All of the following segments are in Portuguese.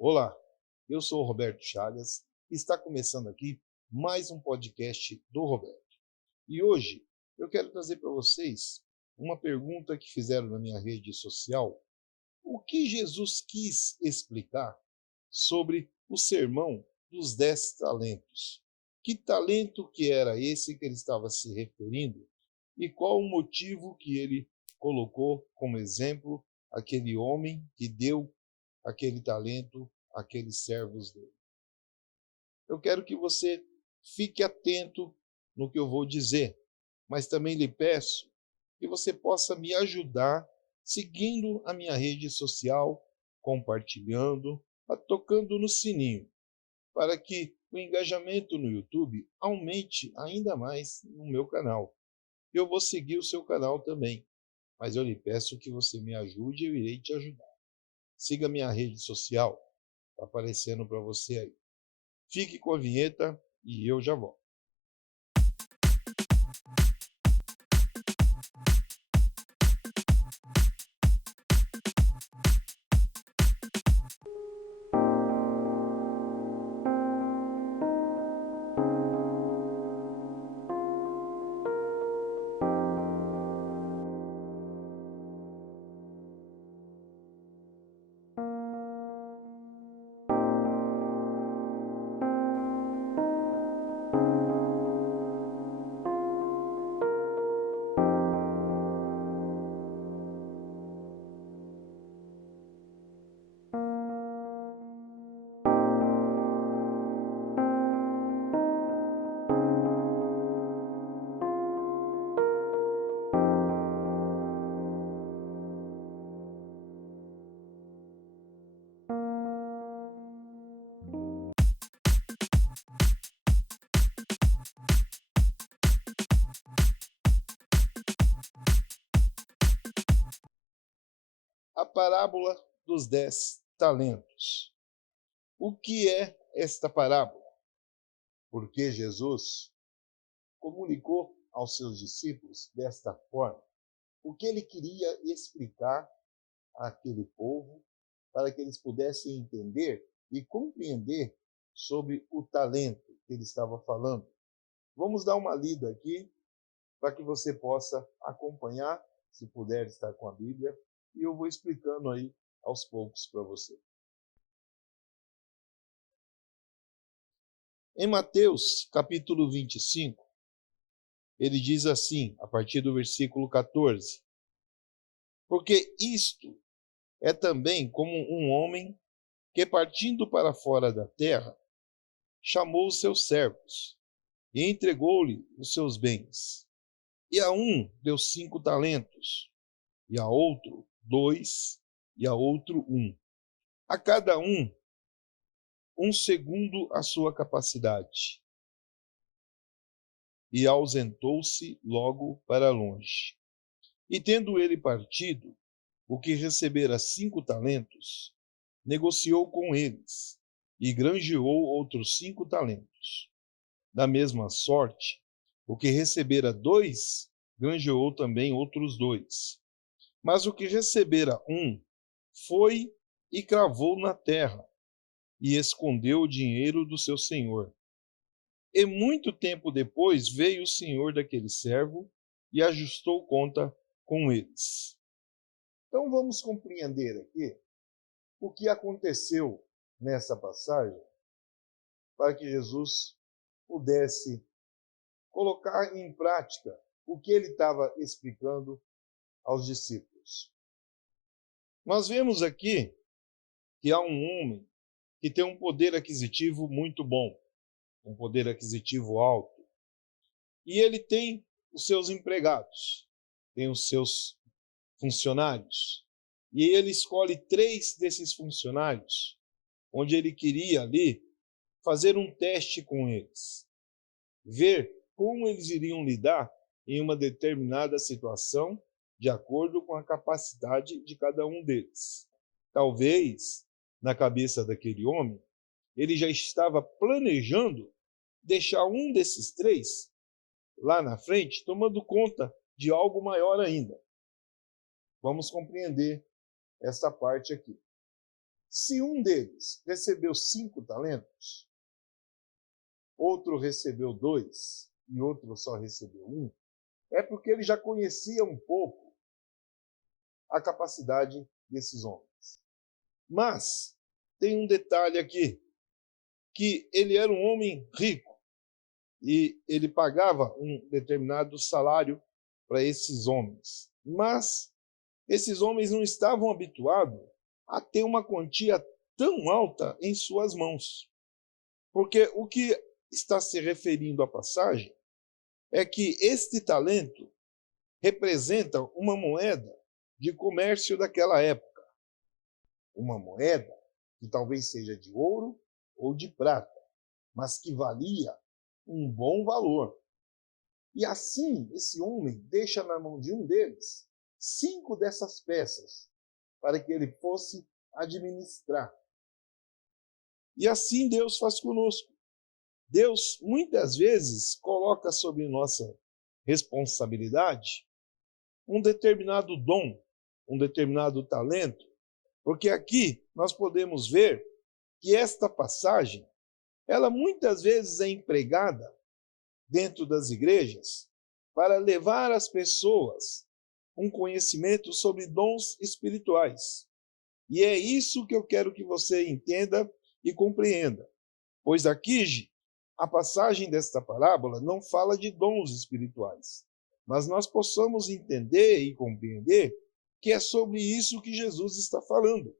Olá, eu sou o Roberto Chagas e está começando aqui mais um podcast do Roberto. E hoje eu quero trazer para vocês uma pergunta que fizeram na minha rede social. O que Jesus quis explicar sobre o sermão dos 10 talentos? Que talento que era esse que ele estava se referindo? E qual o motivo que ele colocou como exemplo aquele homem que deu aquele talento àqueles servos dele? Eu quero que você fique atento no que eu vou dizer, mas também lhe peço que você possa me ajudar seguindo a minha rede social, compartilhando, tocando no sininho, para que o engajamento no YouTube aumente ainda mais no meu canal. Eu vou seguir o seu canal também, mas eu lhe peço que você me ajude e eu irei te ajudar. Siga minha rede social, está aparecendo para você aí. Fique com a vinheta e eu já volto. A parábola dos 10 talentos. O que é esta parábola? Porque Jesus comunicou aos seus discípulos desta forma o que ele queria explicar àquele povo para que eles pudessem entender e compreender sobre o talento que ele estava falando. Vamos dar uma lida aqui para que você possa acompanhar, se puder estar com a Bíblia, e eu vou explicando aí aos poucos para você. Em Mateus, capítulo 25, ele diz assim, a partir do versículo 14: Porque isto é também como um homem que, partindo para fora da terra, chamou os seus servos e entregou-lhe os seus bens. E a um deu 5 talentos, e a outro 2, e a outro 1. A cada um segundo a sua capacidade. E ausentou-se logo para longe. E tendo ele partido, o que recebera 5 talentos, negociou com eles, e granjeou outros 5 talentos. Da mesma sorte, o que recebera 2, granjeou também outros 2. Mas o que recebera 1, foi e cravou na terra, e escondeu o dinheiro do seu senhor. E muito tempo depois veio o senhor daquele servo e ajustou conta com eles. Então vamos compreender aqui o que aconteceu nessa passagem para que Jesus pudesse colocar em prática o que ele estava explicando aos discípulos. Nós vemos aqui que há um homem que tem um poder aquisitivo muito bom, um poder aquisitivo alto, e ele tem os seus empregados, tem os seus funcionários, e ele escolhe 3 desses funcionários, onde ele queria ali fazer um teste com eles, ver como eles iriam lidar em uma determinada situação, de acordo com a capacidade de cada um deles. Talvez, na cabeça daquele homem, ele já estava planejando deixar um desses 3 lá na frente, tomando conta de algo maior ainda. Vamos compreender essa parte aqui. se um deles recebeu 5 talentos, outro recebeu 2 e outro só recebeu 1, é porque ele já conhecia um pouco a capacidade desses homens. Mas tem um detalhe aqui, que ele era um homem rico e ele pagava um determinado salário para esses homens. Mas esses homens não estavam habituados a ter uma quantia tão alta em suas mãos. Porque o que está se referindo à passagem é que este talento representa uma moeda de comércio daquela época. Uma moeda que talvez seja de ouro ou de prata, mas que valia um bom valor. E assim, esse homem deixa na mão de um deles 5 dessas peças, para que ele fosse administrar. E assim Deus faz conosco. Deus, muitas vezes, coloca sobre nossa responsabilidade um determinado dom, um determinado talento, porque aqui nós podemos ver que esta passagem, ela muitas vezes é empregada dentro das igrejas para levar às pessoas um conhecimento sobre dons espirituais. E é isso que eu quero que você entenda e compreenda. Pois aqui, a passagem desta parábola não fala de dons espirituais, mas nós possamos entender e compreender que é sobre isso que Jesus está falando,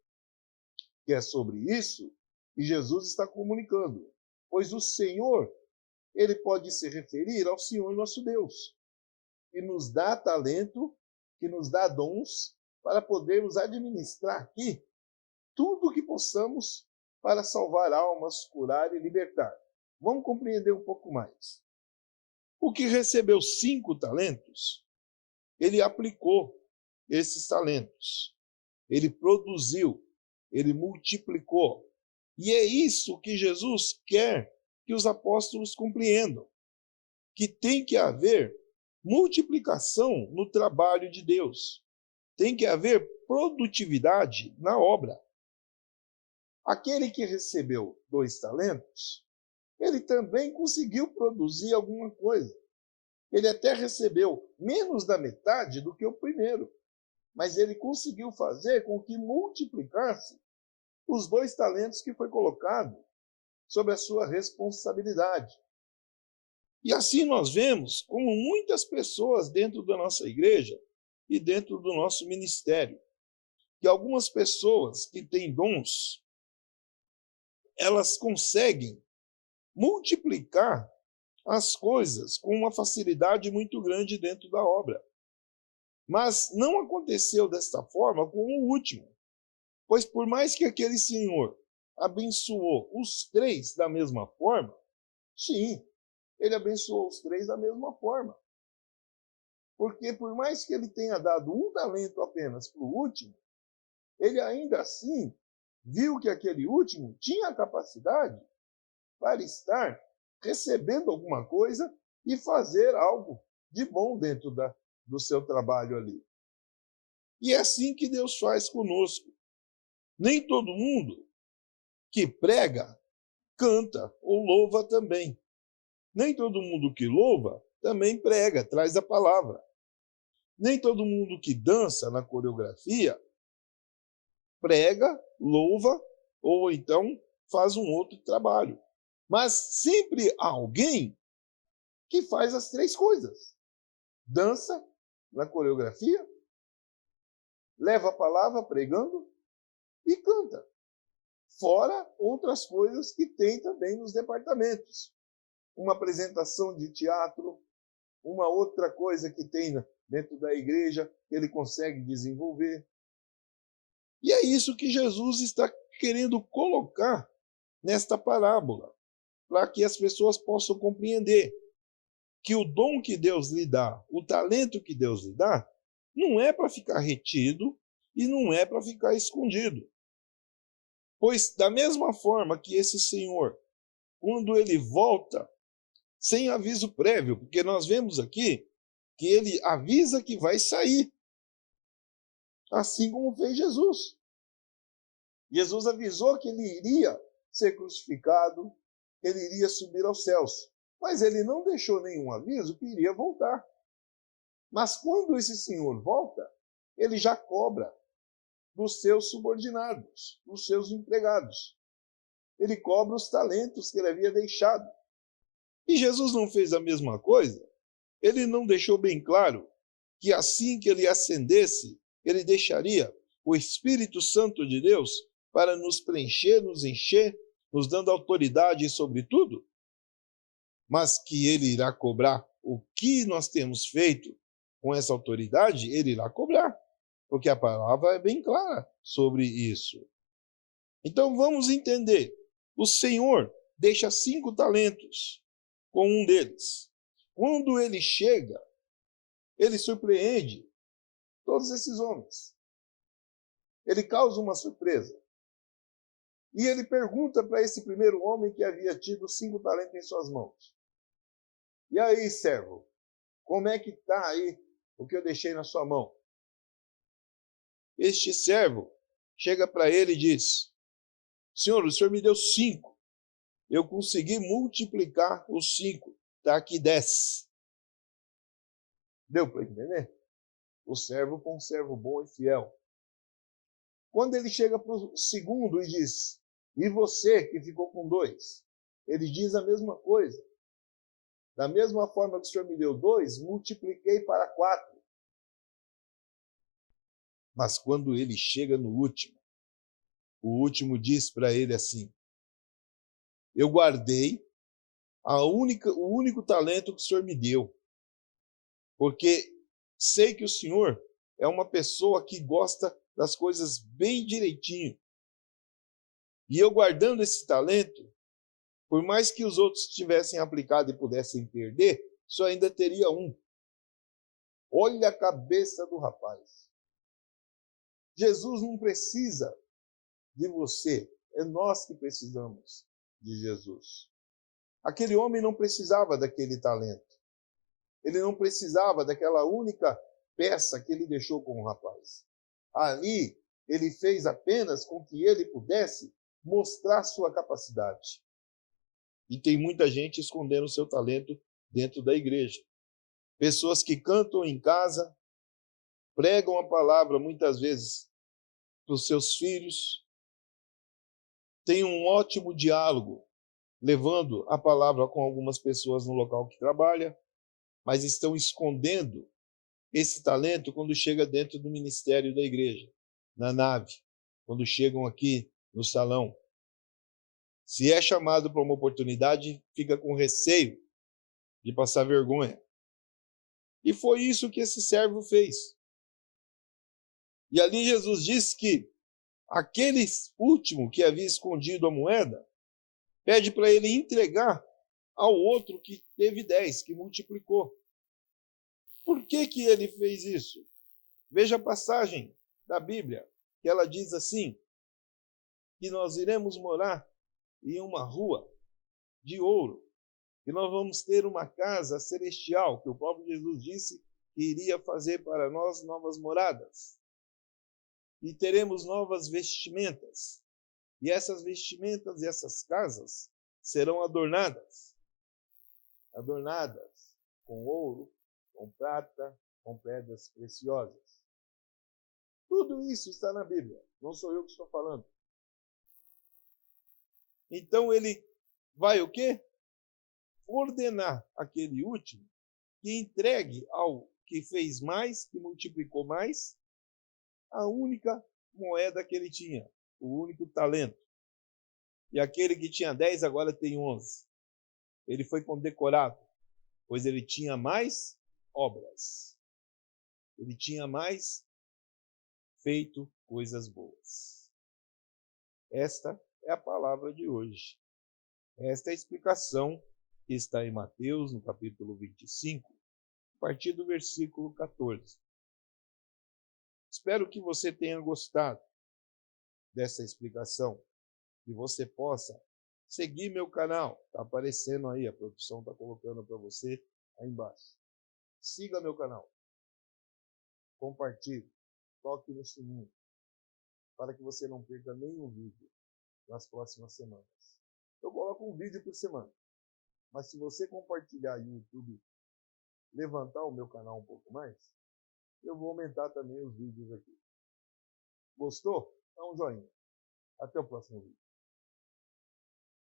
que é sobre isso que Jesus está comunicando. Pois o Senhor, ele pode se referir ao Senhor nosso Deus, que nos dá talento, que nos dá dons, para podermos administrar aqui tudo o que possamos para salvar almas, curar e libertar. Vamos compreender um pouco mais. O que recebeu 5 talentos, ele aplicou esses talentos. Ele produziu, ele multiplicou. E é isso que Jesus quer que os apóstolos compreendam, que tem que haver multiplicação no trabalho de Deus. Tem que haver produtividade na obra. Aquele que recebeu 2 talentos, ele também conseguiu produzir alguma coisa. Ele até recebeu menos da metade do que o primeiro, mas ele conseguiu fazer com que multiplicasse os 2 talentos que foi colocado sobre a sua responsabilidade. E assim nós vemos como muitas pessoas dentro da nossa igreja e dentro do nosso ministério, que algumas pessoas que têm dons, elas conseguem multiplicar as coisas com uma facilidade muito grande dentro da obra. Mas não aconteceu desta forma com o último, pois por mais que aquele senhor abençoou os 3 da mesma forma, sim, ele abençoou os 3 da mesma forma. Porque por mais que ele tenha dado um talento apenas para o último, ele ainda assim viu que aquele último tinha a capacidade para estar recebendo alguma coisa e fazer algo de bom dentro do seu trabalho ali. E é assim que Deus faz conosco. Nem todo mundo que prega, canta ou louva também. Nem todo mundo que louva também prega, traz a palavra. Nem todo mundo que dança na coreografia prega, louva ou então faz um outro trabalho. Mas sempre há alguém que faz as 3 coisas. Dança na coreografia, leva a palavra pregando e canta. Fora outras coisas que tem também nos departamentos. Uma apresentação de teatro, uma outra coisa que tem dentro da igreja, que ele consegue desenvolver. E é isso que Jesus está querendo colocar nesta parábola, para que as pessoas possam compreender que o dom que Deus lhe dá, o talento que Deus lhe dá, não é para ficar retido e não é para ficar escondido. Pois da mesma forma que esse senhor, quando ele volta, sem aviso prévio, porque nós vemos aqui que ele avisa que vai sair, assim como fez Jesus. Jesus avisou que ele iria ser crucificado, que ele iria subir aos céus. Mas ele não deixou nenhum aviso que iria voltar. Mas quando esse senhor volta, ele já cobra dos seus subordinados, dos seus empregados. Ele cobra os talentos que ele havia deixado. E Jesus não fez a mesma coisa? Ele não deixou bem claro que assim que ele ascendesse, ele deixaria o Espírito Santo de Deus para nos preencher, nos encher, nos dando autoridade sobre tudo? Mas que ele irá cobrar o que nós temos feito com essa autoridade, ele irá cobrar, porque a palavra é bem clara sobre isso. Então vamos entender. O Senhor deixa 5 talentos com um deles. Quando ele chega, ele surpreende todos esses homens. Ele causa uma surpresa. E ele pergunta para esse primeiro homem que havia tido 5 talentos em suas mãos: e aí, servo, como é que está aí o que eu deixei na sua mão? Este servo chega para ele e diz: Senhor, o senhor me deu 5. Eu consegui multiplicar os 5. Está aqui 10. Deu para entender? O servo foi um servo bom e fiel. Quando ele chega para o segundo e diz: e você que ficou com 2? Ele diz a mesma coisa. Da mesma forma que o senhor me deu 2, multipliquei para 4. Mas quando ele chega no último, o último diz para ele assim: eu guardei o único talento que o senhor me deu, porque sei que o senhor é uma pessoa que gosta das coisas bem direitinho. E eu guardando esse talento, por mais que os outros tivessem aplicado e pudessem perder, só ainda teria um. Olha a cabeça do rapaz. Jesus não precisa de você, é nós que precisamos de Jesus. Aquele homem não precisava daquele talento. Ele não precisava daquela única peça que ele deixou com o rapaz. Ali, ele fez apenas com que ele pudesse mostrar sua capacidade. E tem muita gente escondendo seu talento dentro da igreja. Pessoas que cantam em casa, pregam a palavra muitas vezes para os seus filhos, têm um ótimo diálogo, levando a palavra com algumas pessoas no local que trabalha, mas estão escondendo esse talento quando chega dentro do ministério da igreja, na nave, quando chegam aqui no salão. Se é chamado para uma oportunidade, fica com receio de passar vergonha. E foi isso que esse servo fez. E ali Jesus disse que aquele último que havia escondido a moeda, pede para ele entregar ao outro que teve 10, que multiplicou. Por que que ele fez isso? Veja a passagem da Bíblia, que ela diz assim, que nós iremos morar em uma rua de ouro, que nós vamos ter uma casa celestial, que o próprio Jesus disse que iria fazer para nós novas moradas. E teremos novas vestimentas. E essas vestimentas e essas casas serão adornadas com ouro, com prata, com pedras preciosas. Tudo isso está na Bíblia, não sou eu que estou falando. Então ele vai o quê? Ordenar aquele último que entregue ao que fez mais, que multiplicou mais, a única moeda que ele tinha, o único talento. E aquele que tinha 10 agora tem 11. Ele foi condecorado, pois ele tinha mais obras. Ele tinha mais feito coisas boas. Esta é a palavra de hoje. Esta é a explicação que está em Mateus, no capítulo 25, a partir do versículo 14. Espero que você tenha gostado dessa explicação, que você possa seguir meu canal. Está aparecendo aí, a produção está colocando para você aí embaixo. Siga meu canal. Compartilhe. Toque no sininho. para que você não perca nenhum vídeo nas próximas semanas. Eu coloco um vídeo por semana, mas se você compartilhar e o YouTube levantar o meu canal um pouco mais, eu vou aumentar também os vídeos aqui. Gostou? Dá um joinha. Até o próximo vídeo.